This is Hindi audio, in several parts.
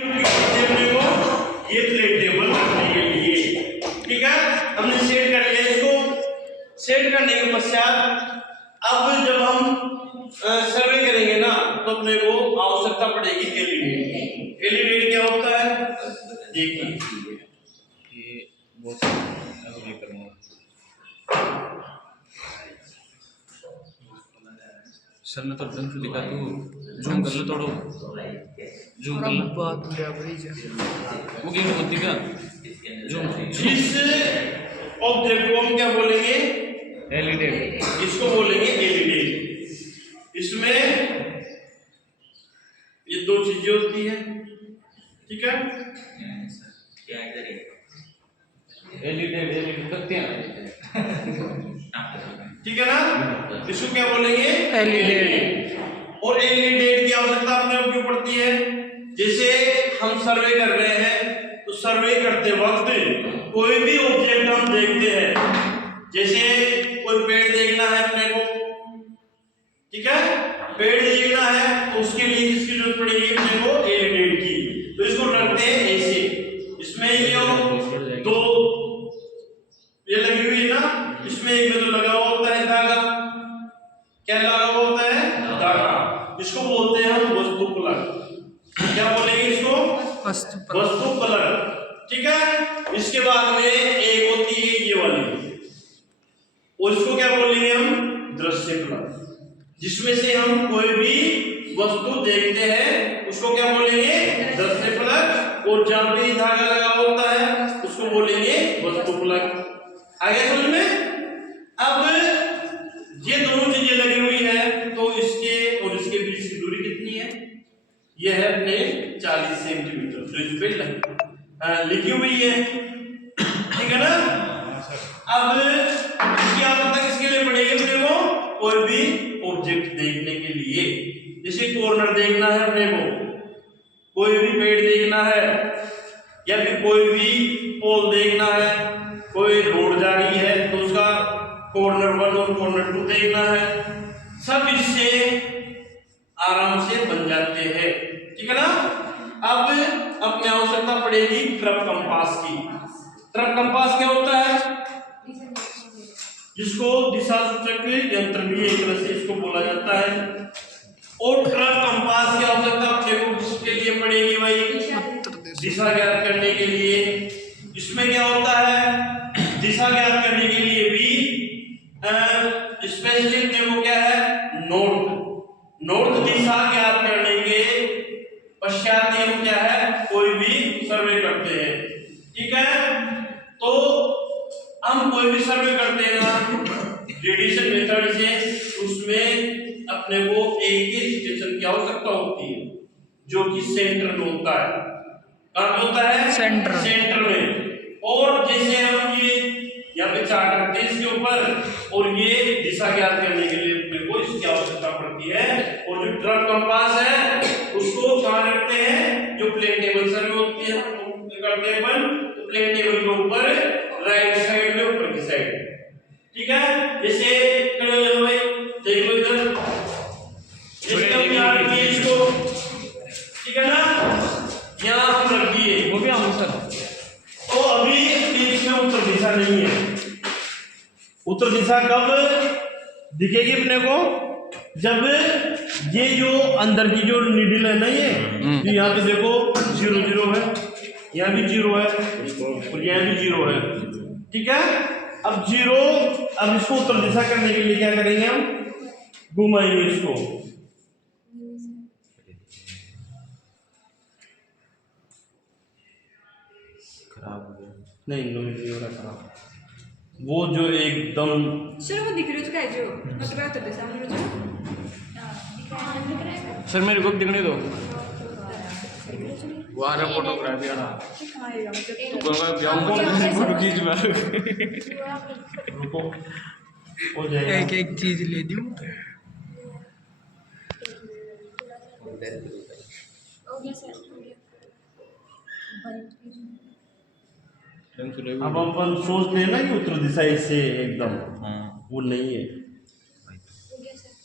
ये प्लेट टेबल रखने के लिए, ठीक है। हमने सेट कर लिया इसको। सेट करने के पश्चात अब जब हम सर्वे करेंगे ना तो अपने को आवश्यकता पड़ेगी एलईडी। एलईडी क्या होता है देखिए, ये बहुत अभी करूँगा सर। मैं तो ढंग से दिखा दूँ, जूम कर लो थोड़ा, जूम कर लो बात बराबरी है वो गेम होती क्या जूम। जिस ऑब्जेक्ट को हम क्या बोलेंगे एलईडी, इसको बोलेंगे एलईडी। इसमें ये दो चीजें होती है, ठीक है। एलईडी करते हैं, ठीक है ना, इसको क्या बोलेंगे एलईडी। और एलईडी की आवश्यकता अपने को क्यों पड़ती है? जैसे हम सर्वे कर रहे हैं तो सर्वे करते वक्त कोई भी ऑब्जेक्ट हम देखते हैं, जैसे कोई पेड़ देखना है अपने को, ठीक है, पेड़ देखना है तो उसके लिए किसकी जरूरत पड़ेगी अपने को एलईडी की। तो इसको रखते हैं ऐसे, इसमें ये दो ये लगी हुई है ना, इसमें एक में तो लगा हुआ होता है धागा, क्या लगा हुआ होता है धागा। इसको बोलते हैं हम वस्तु प्लग। क्या बोलेंगे इसको वस्तु प्लग, ठीक है। इसके बाद में एक होती है ये वाली, और इसको क्या बोलेंगे हम दृश्य प्लग, जिसमें से हम कोई भी वस्तु देखते हैं उसको क्या बोलेंगे दृश्य प्लग, और जहां भी धागा लगा होता है उसको बोलेंगे वस्तु प्लग। आगे समझ में? अब ये दोनों चीजें लगी हुई है तो इसके और इसके बीच की दूरी कितनी है? यह है अपने 40 सेंटीमीटर, जो इस पे लिखी हुई है, ठीक है ना। अब इसकी आवश्यकता किसके लिए पड़ेगी अपने को? कोई भी ऑब्जेक्ट देखने के लिए, जैसे कॉर्नर देखना है अपने को, कोई भी पेड़ देखना है, या फिर कोई भी पोल देखना है, कोई रोड जा रही है तो उसका कॉर्नर 1 और कॉर्नर 2 देखना है, सब इससे आराम से बन जाते हैं, ठीक है ना। अब अपने आवश्यकता पड़ेगी ट्रफ कंपास की। ट्रफ कंपास क्या होता है? जिसको दिशा सूचक यंत्र भी एक तरह से इसको बोला जाता है। और ट्रफ कंपास की आवश्यकता अपने को किसके लिए पड़ेगी भाई? दिशा ज्ञात करने के लिए। इसमें क्या होता है, दिशा ज्ञात करने के लिए भी स्पेशली अपने को क्या है नॉर्थ दिशा ज्ञात करने के पश्चात हम क्या है कोई भी सर्वे करते हैं, ठीक है। तो हम कोई भी सर्वे करते हैं ना रेडिएशन मेथड से, उसमें अपने को एक ही स्टेशन की आवश्यकता होती है जो कि सेंटर में होता है। कहाँ पे होता है? सेंटर में। और जैसे हम ये यहाँ पे चार्ट रखते हैं इसके ऊपर, और ये दिशा ज्ञात करने के लिए अपने को इसकी आवश्यकता पड़ती है। और जो ट्रफ कंपास है उसको कहाँ रखते हैं? जो प्लेन टेबल सर्वे होती है करते हैं अपन, तो प्लेन टेबल के ऊपर राइट साइड में ऊपर की साइड, ठीक है। जैसे भाई देख लो इधर, इसको ठीक है ना, यहाँ हम रख दिए, वो भी हम सर। तो अभी इसमें उत्तर दिशा नहीं है। उत्तर दिशा कब दिखेगी अपने को? जब ये जो अंदर की जो नीडल है ना, ये यहाँ पे देखो 0 0 है, यहाँ भी 0 है और यहाँ भी 0 है, ठीक है। अब 0, अब इसको उत्तर दिशा करने के लिए क्या करेंगे हम? घुमाएंगे इसको, खराब हो गया नहीं नहीं हो रहा खराब, वो जो एकदम वो दिख रही है जो मतलब तो दिशा में जो सर मेरे को दिखने दो, वो आ रहा फोटोग्राफी आ रहा फोटो खींच में रुको हो जाएगा। एक चीज ले दूं। अब अपन सोचते हैं ना कि उत्तर दिशा इससे एकदम, वो नहीं है।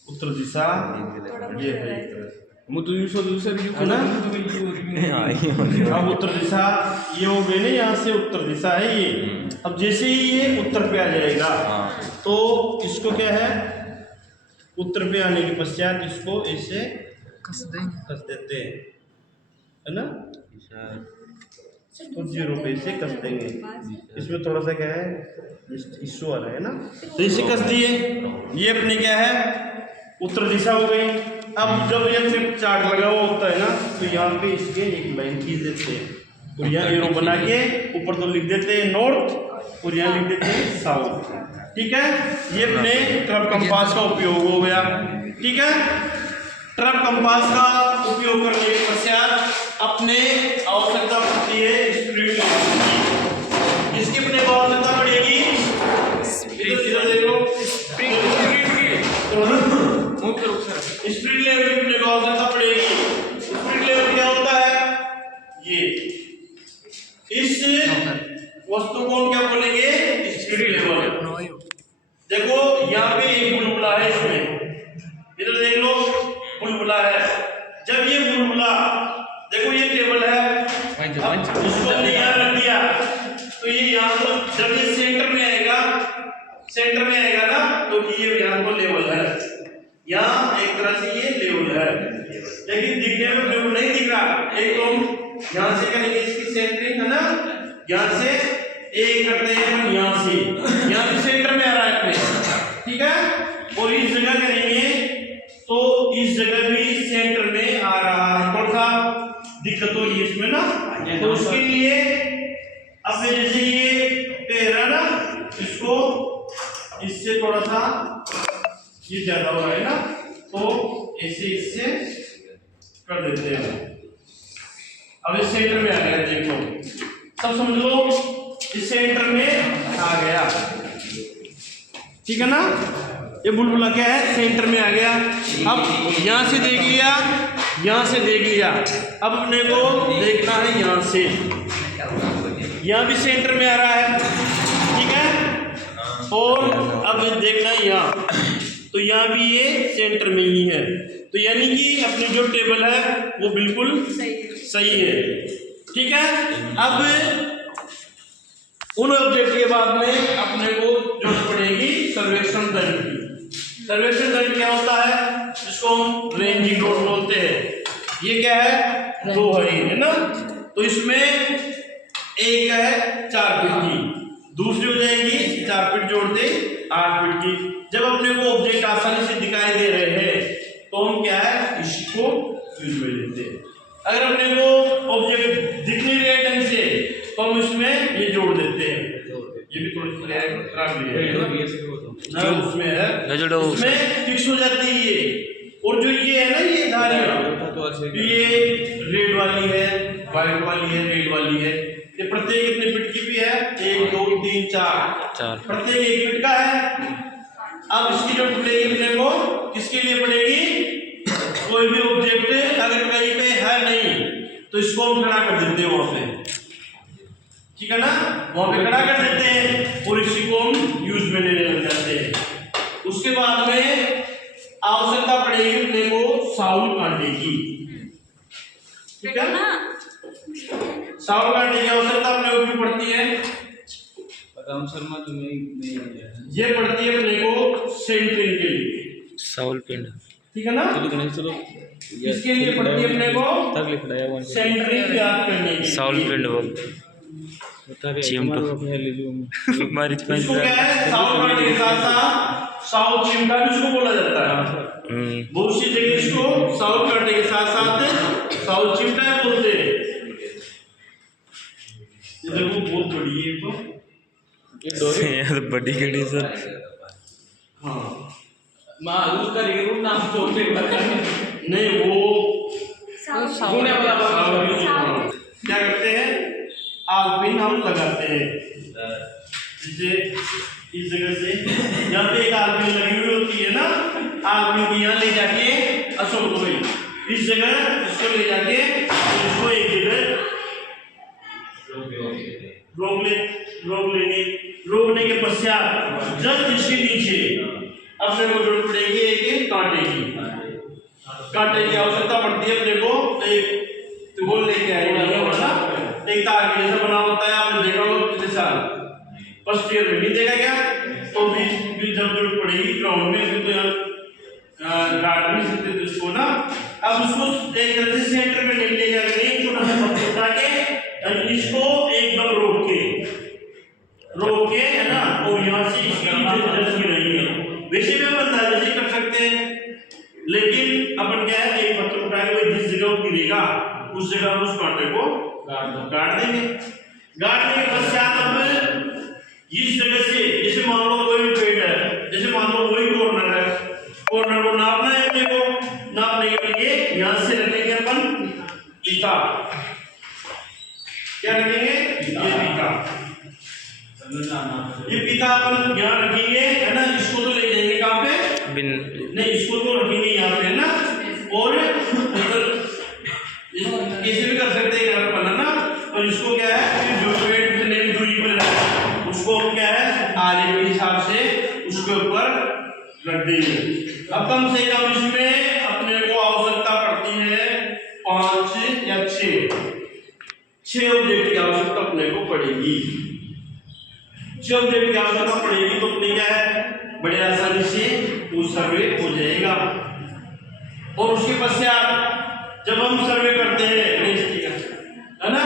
उत्तर दिशा ये है, मग तुम्ही दुसऱ्या दिवशी है ना? तुम्ही अब उत्तर दिशा ये हो गई ना, यहाँ से उत्तर दिशा है ये। अब जैसे ही ये उत्तर पे आ जाएगा तो इसको क्या है, उत्तर पे आने के पश्चात इसको ऐसे कस देंगे। कस देते हैं, है ना? तो 0 पे इसे कस देंगे। इसमें थोड़ा सा क्या है, इशू आ रहा है ना, तो इसे कस दिए। ये अपने क्या है, उत्तर दिशा हो गई। अब जब ये फिर चार्ट लगा हुआ होता है ना, तो यहाँ पे इसके एक लाइन खींच देते हैं और यहाँ एरो बना के ऊपर तो लिख देते हैं नॉर्थ और यहाँ लिख देते हैं साउथ। ठीक है, ये अपने ट्रप कंपास का उपयोग हो गया। ठीक है, ट्रप कंपास का उपयोग करने के पश्चात अपने आवश्यकता पड़ती है स्प्रिंग लेवल की। इसकी अपने को आवश्यकता पड़ेगी, इधर देखो, स्प्रिंग लेवल की अपने को आवश्यकता पड़ेगी। स्प्रिंग लेवल क्या होता है, ये इस वस्तु को क्या बोलेंगे, स्प्रिंग लेवल। देखो यहाँ पे एक बुलबुला है, इसमें इधर देख लो बुलबुला है। जब ये बुलबुला, देखो ये टेबल है, इसको हमने यहाँ रख दिया तो ये यहाँ तो जब ये सेंटर में आएगा ना, तो ये यहाँ को लेवल है, यहाँ एक तरह से ये लेवल है, लेकिन दिखने में लेवल नहीं दिख रहा। एक तो यहाँ से करेंगे इसकी सेंटरिंग, है ना, यहाँ से एक करते हैं हम, यहाँ भी सेंटर में आ रहा है अपने। ठीक है, और इस जगह करेंगे तो इस जगह भी सेंटर में आ रहा है। कौन सा दिक्कत हो रही है इसमें ना, तो उसके लिए अब जैसे ये पैर है ना, इसको इससे थोड़ा सा ये ज्यादा हो रहा है ना, तो ऐसे इससे कर देते हैं। अब इस सेंटर में आ गया, देखो सब समझ लो, इस सेंटर में आ गया। ठीक है ना, ये बुलबुला क्या है, सेंटर में आ गया। अब यहाँ से देख लिया, यहाँ से देख लिया, अब अपने को देखना है यहाँ से, यहाँ भी सेंटर में आ रहा है। ठीक है, और अब देखना है यहाँ, तो यहाँ भी ये सेंटर में ही है, तो यानी कि अपनी जो टेबल है वो बिल्कुल सही है। ठीक है, अब उन ऑब्जेक्ट के बाद में अपने को जरूरत पड़ेगी सर्वेक्षण दंड की। सर्वेक्षण दंड क्या होता है, जिसको हम रेंजिंग रोड बोलते हैं। ये क्या है, 2 है ना, तो इसमें एक है 4 फीट की, दूसरी हो जाएगी 4 फीट जोड़ दे 8 फीट की। जब अपने को ऑब्जेक्ट आसानी से दिखाई दे रहे हैं तो हम क्या है, इसको यूज में लेते हैं। अगर अपने को ऑब्जेक्ट दिख नहीं रहे ढंग से तो हम इसमें ये जोड़ देते हैं। ये भी थोड़ी सी खराब ना, उसमें है, इसमें फिक्स हो जाती है ये। और जो ये है ना, ये धारियां, तो ये रेड वाली है, व्हाइट वाली है, रेड वाली है, ये प्रत्येक कितने फीट की भी है, 1 2 3 4, प्रत्येक 1 फीट का है। अब इसकी जो पड़ेगी अपने को किसके लिए पड़ेगी, कोई भी ऑब्जेक्ट अगर कहीं पे है नहीं तो इसको हम खड़ा कर देते हैं वहां पे। ठीक है ना, वहां पे खड़ा कर देते हैं और इसी को हम यूज में लेने लग जाते हैं। उसके बाद में आवश्यकता पड़ेगी अपने को साउल कांटे की। ठीक है ना, साउल कांटे की आवश्यकता अपने को क्यों पड़ती है, शर्मा तुम्हें ये पड़ती है अपने को सेंटरिंग के लिए, साउल पिंड। ठीक है ना, चलो इसके लिए पड़ती है अपने को सेंटरिंग याद करने की। साउल पिंड बोल चिमटो मारी इसको क्या है, साउल कांटे के साथ साथ साउल चिमटा भी इसको बोला जाता है। बहुत सी जगह इसको साउल कांटे के साथ साथ साउल चिमटा बोलते हैं। ये देखो बहुत बड़ी है तो बड़ी गड़ी सर। हाँ, उसका नाम सोचने नहीं वो क्या करते हैं, आगपिन हम लगाते हैं। जैसे इस जगह से यहाँ पे एक आगपिन लगी हुई होती है ना, आगपिन को यहाँ ले जाके अशोक भाई इस जगह इसको ले जाके इसको एक जगह रोकने के पश्चात जब इसके नीचे अपने को जरूरत पड़ेगी एक कांटे की। कांटे की आवश्यकता पड़ती है अपने को। एक त्रिकोण लेके आएंगे ना, एक तार के जैसा बना होता है, आपने देखा होगा पिछले साल फर्स्ट ईयर में नहीं देखा क्या? तो भी जब जरूरत पड़ेगी ग्राउंड में, तो यार गाड़ नहीं सकते तो इसको ना, अब उसको एक तरह से सेंटर में ले जाकर एक छोटा सा पत्थर उठा के इसको एकदम रोक के है ना, और यहाँ से इसकी जल्दी रहेंगे। वैसे भी अपन अंदाजे कर सकते हैं, लेकिन अपन क्या है, एक पत्थर उठा के जिस जगह गिरेगा उस जगह हम उस कांटे को गाड़ देंगे। गाड़ने के पश्चात अब इस जगह से, जैसे मान लो कोई पेड़ है, जैसे मान लो कोई कॉर्नर है, कॉर्नर को नापना है अपने को। नापने के लिए यहां से रखेंगे अपन फीता। क्या रखेंगे? ये फीता, ये फीता अपन यहाँ रखेंगे है ना। इसको तो ले जाएंगे कहाँ पे? बिन नहीं, इसको तो रखेंगे यहाँ पे है ना, और कैसे भी कर सकते हैं यहाँ पर ना। और इसको क्या है, जो पेड़ जितने भी दूरी पर है उसको क्या है, आरे के हिसाब से उसके ऊपर रख देंगे। अब कम से कम इसमें अपने को आवश्यकता पड़ती है 5 या 6 ऑब्जेक्ट की आवश्यकता अपने को पड़ेगी। 6 ऑब्जेक्ट की आवश्यकता पड़ेगी तो अपने क्या है, बड़े आसानी से वो सर्वे हो जाएगा। और उसके पश्चात जब हम सर्वे करते हैं है ना,